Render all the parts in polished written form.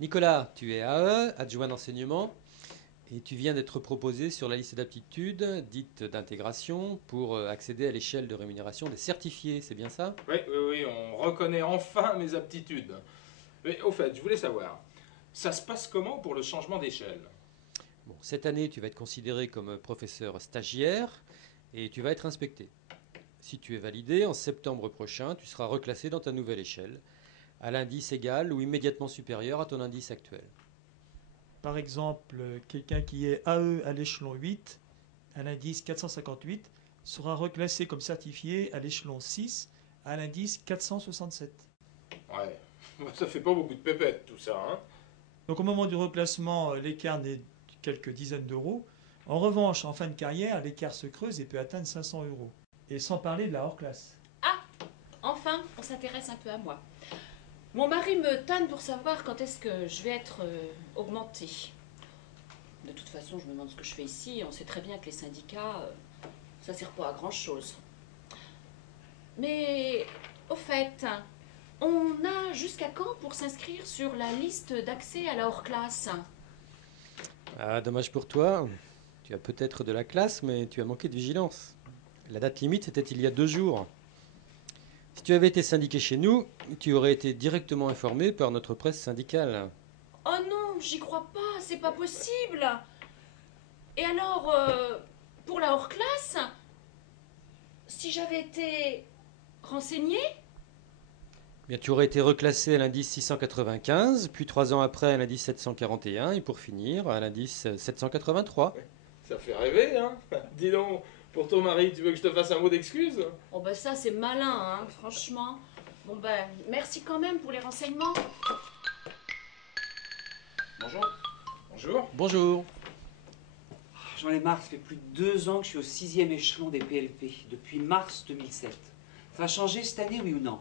Nicolas, tu es AE, adjoint d'enseignement, et tu viens d'être proposé sur la liste d'aptitudes dite d'intégration pour accéder à l'échelle de rémunération des certifiés, c'est bien ça? Oui, oui, oui, on reconnaît enfin mes aptitudes. Mais au fait, je voulais savoir, ça se passe comment pour le changement d'échelle? Bon, cette année, tu vas être considéré comme professeur stagiaire et tu vas être inspecté. Si tu es validé, en septembre prochain, tu seras reclassé dans ta nouvelle échelle, à l'indice égal ou immédiatement supérieur à ton indice actuel. Par exemple, quelqu'un qui est AE à l'échelon 8, à l'indice 458, sera reclassé comme certifié à l'échelon 6, à l'indice 467. Ouais, ça fait pas beaucoup de pépettes tout ça, hein? Donc au moment du reclassement, l'écart n'est de quelques dizaines d'euros. En revanche, en fin de carrière, l'écart se creuse et peut atteindre 500 euros. Et sans parler de la hors-classe. Ah, enfin, on s'intéresse un peu à moi. Mon mari me tanne pour savoir quand est-ce que je vais être augmentée. De toute façon, je me demande ce que je fais ici. On sait très bien que les syndicats, ça sert pas à grand-chose. Mais, au fait, on a jusqu'à quand pour s'inscrire sur la liste d'accès à la hors-classe? Ah, dommage pour toi. Tu as peut-être de la classe, mais tu as manqué de vigilance. La date limite, c'était il y a 2 jours. Si tu avais été syndiqué chez nous, tu aurais été directement informé par notre presse syndicale. Oh non, j'y crois pas, c'est pas possible. Et alors, pour la hors-classe, si j'avais été renseignée? Bien, tu aurais été reclassé à l'indice 695, puis 3 ans après à l'indice 741, et pour finir à l'indice 783. Ça fait rêver, hein? Dis donc, pour ton mari, tu veux que je te fasse un mot d'excuse? Oh ben ça c'est malin, hein, franchement. Bon ben, merci quand même pour les renseignements. Bonjour. Bonjour. Bonjour. J'en ai marre, ça fait plus de 2 ans que je suis au 6e échelon des PLP, depuis mars 2007. Ça va changer cette année, oui ou non?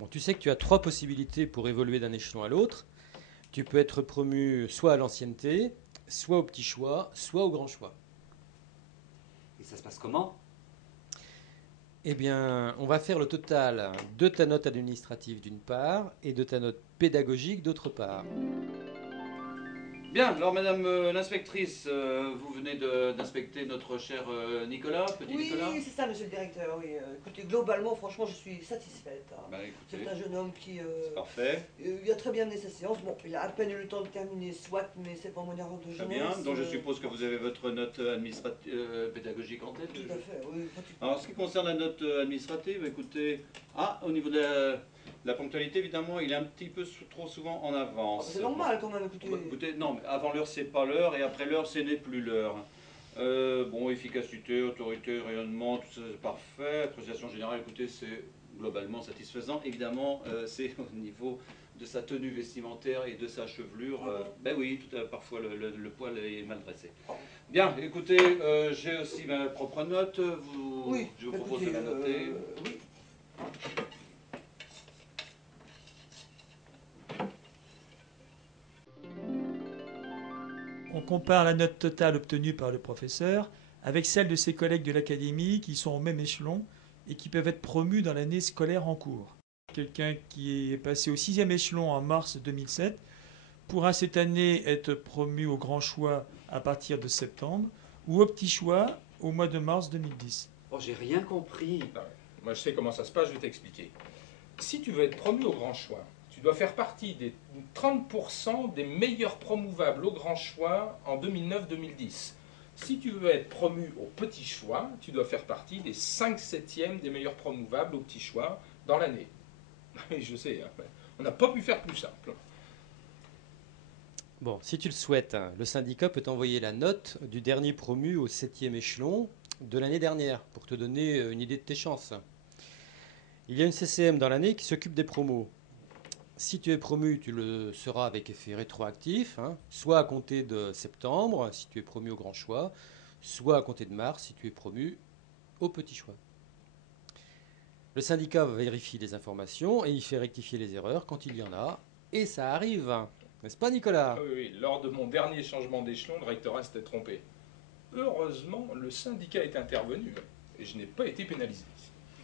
Bon, tu sais que tu as 3 possibilités pour évoluer d'un échelon à l'autre. Tu peux être promu soit à l'ancienneté, soit au petit choix, soit au grand choix. Et ça se passe comment? Eh bien, on va faire le total de ta note administrative d'une part et de ta note pédagogique d'autre part. Bien, alors madame l'inspectrice, vous venez d'inspecter notre cher Nicolas, petit Oui, Nicolas? c'est ça, monsieur le directeur. Oui. Écoutez, globalement, franchement, je suis satisfaite, hein. Bah C'est écoutez, un jeune homme qui c'est parfait, il a très bien mené sa séance. Bon, il a à peine eu le temps de terminer, soit, mais c'est pas mon erreur de très jeunesse. bien. Donc je suppose que vous avez votre note administrative, pédagogique en tête. Tout à fait, oui. Alors en ce qui concerne la note administrative, écoutez, au niveau de la ponctualité, évidemment, il est un petit peu trop souvent en Ah, avance. c'est normal quand même, écoutez. Bah, écoutez, non, mais avant l'heure, c'est pas l'heure, et après l'heure, ce n'est plus l'heure. Bon, efficacité, autorité, rayonnement, tout ça, c'est parfait. Appréciation générale, écoutez, c'est globalement satisfaisant. Évidemment, c'est au niveau de sa tenue vestimentaire et de sa chevelure. Ben oui, parfois le poil est mal dressé. Bien, écoutez, j'ai aussi ma propre note. Oui, Je vous propose écoutez, de la noter. oui. On compare la note totale obtenue par le professeur avec celle de ses collègues de l'académie qui sont au même échelon et qui peuvent être promus dans l'année scolaire en cours. Quelqu'un qui est passé au 6e échelon en mars 2007 pourra cette année être promu au grand choix à partir de septembre ou au petit choix au mois de mars 2010. Oh, j'ai rien compris. Non, moi je sais comment ça se passe, je vais t'expliquer. Si tu veux être promu au grand choix, tu dois faire partie des 30% des meilleurs promouvables au grand choix en 2009-2010. Si tu veux être promu au petit choix, tu dois faire partie des 5 septièmes des meilleurs promouvables au petit choix dans l'année. Je sais, hein, on n'a pas pu faire plus simple. Bon, si tu le souhaites, le syndicat peut t'envoyer la note du dernier promu au 7e échelon de l'année dernière pour te donner une idée de tes chances. Il y a une CCM dans l'année qui s'occupe des promos. Si tu es promu, tu le seras avec effet rétroactif, soit à compter de septembre, si tu es promu au grand choix, soit à compter de mars, si tu es promu au petit choix. Le syndicat vérifie les informations et il fait rectifier les erreurs quand il y en a, et ça arrive, n'est-ce pas Nicolas? Ah oui, oui, lors de mon dernier changement d'échelon, le rectorat s'était trompé. Heureusement, le syndicat est intervenu et je n'ai pas été pénalisé.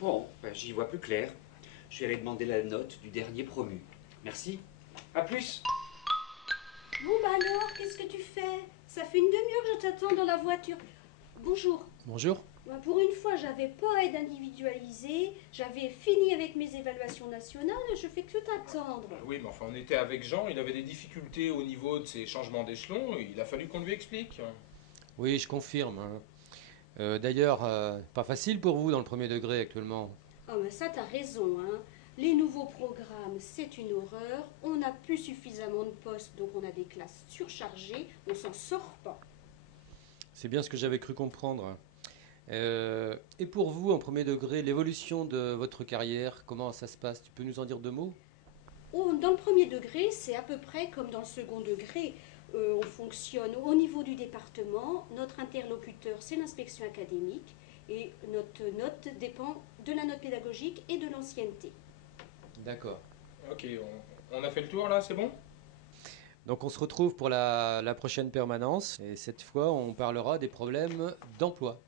Bon, ben, j'y vois plus clair. Je vais aller demander la note du dernier promu. Merci. À plus. Bon bah alors, qu'est-ce que tu fais? Ça fait une demi-heure que je t'attends dans la voiture. Bonjour. Bonjour. Bah, pour une fois, j'avais pas aide individualisée, j'avais fini avec mes évaluations nationales, je fais que t'attendre. Oui, mais enfin, on était avec Jean, il avait des difficultés au niveau de ses changements d'échelon, et il a fallu qu'on lui explique. Oui, je confirme, hein. D'ailleurs, pas facile pour vous dans le premier degré actuellement. Ah mais ça t'as raison, hein. Les nouveaux programmes, c'est une horreur, on n'a plus suffisamment de postes, donc on a des classes surchargées, on s'en sort pas. C'est bien ce que j'avais cru comprendre. Et pour vous, en premier degré, l'évolution de votre carrière, comment ça se passe? Tu peux nous en dire deux mots? Dans le premier degré, c'est à peu près comme dans le second degré. On fonctionne au niveau du département. Notre interlocuteur, c'est l'inspection académique. Et notre note dépend de la note pédagogique et de l'ancienneté. D'accord. Ok, on a fait le tour là, c'est bon? Donc on se retrouve pour la prochaine permanence. Et cette fois, on parlera des problèmes d'emploi.